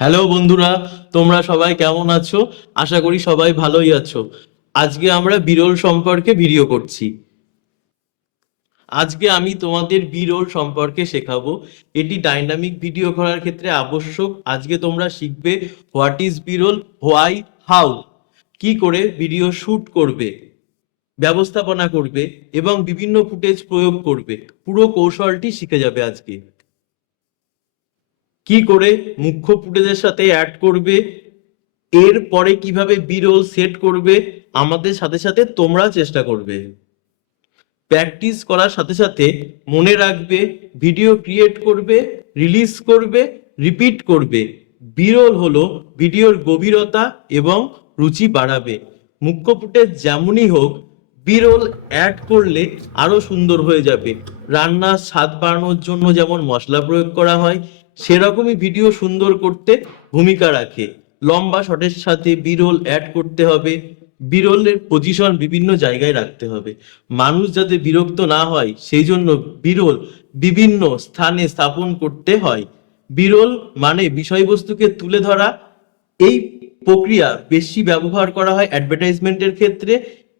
Hello বন্ধুরা, তোমরা সবাই কেমন আছো? আশা করি সবাই ভালোই আছো। আজকে আমরা বিরল সম্পর্কে ভিডিও করছি। আজকে আমি তোমাদের বিরল সম্পর্কে শেখাবো। এটি ডাইনামিক ভিডিও করার ক্ষেত্রে আবশ্যক। আজকে তোমরা শিখবে হোয়াট ইজ বিরল, হোয়াই, হাউ, কি করে ভিডিও শুট করবে, ব্যবস্থাপনা করবে এবং বিভিন্ন ফুটেজ প্রয়োগ করবে। পুরো কৌশলটি শিখে যাবে আজকে। কি করে মুখ্য ফুটেজের সাথে অ্যাড করবে, এর পরে কিভাবে বিরল সেট করবে, আমাদের সাথে সাথে তোমরা চেষ্টা করবে। প্র্যাকটিস করার সাথে সাথে মনে রাখবে, ভিডিও ক্রিয়েট করবে, রিলিজ করবে, রিপিট করবে। বিরল হলো ভিডিওর গভীরতা এবং রুচি বাড়াবে। মুখ্য ফুটেজ যেমনই হোক, বিরল অ্যাড করলে আরো সুন্দর হয়ে যাবে। রান্নার স্বাদ বাড়ানোর জন্য যেমন মশলা প্রয়োগ করা হয়, সেরকমই ভিডিও সুন্দর করতে ভূমিকা রাখে। লম্বা শটের সাথে বিরল অ্যাড করতে হবে। বিরলের পজিশন বিভিন্ন জায়গায় রাখতে হবে, মানুষ যাতে বিরক্ত না হয় সেই জন্য বিরল বিভিন্ন স্থানে স্থাপন করতে হয়। বিরল মানে বিষয়বস্তুকে তুলে ধরা। এই প্রক্রিয়া বেশি ব্যবহার করা হয় অ্যাডভার্টাইজমেন্টের ক্ষেত্রে।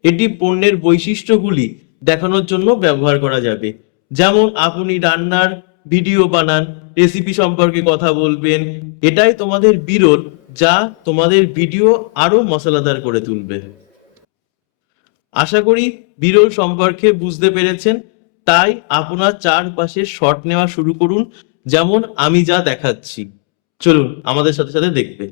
এটি পণ্যের বৈশিষ্ট্যগুলি দেখানোর জন্য ব্যবহার করা যাবে। যেমন আপনি রান্নার ভিডিও বানান, রেসিপি সম্পর্কে কথা বলবেন, এটাই তোমাদের বিরল, যা তোমাদের ভিডিও আরো মশলাদার করে তুলবে। আশা করি বিরল সম্পর্কে বুঝতে পেরেছেন। তাই আপনার চারপাশে শট নেওয়া শুরু করুন, যেমন আমি যা দেখাচ্ছি। চলুন আমাদের সাথে সাথে দেখবে।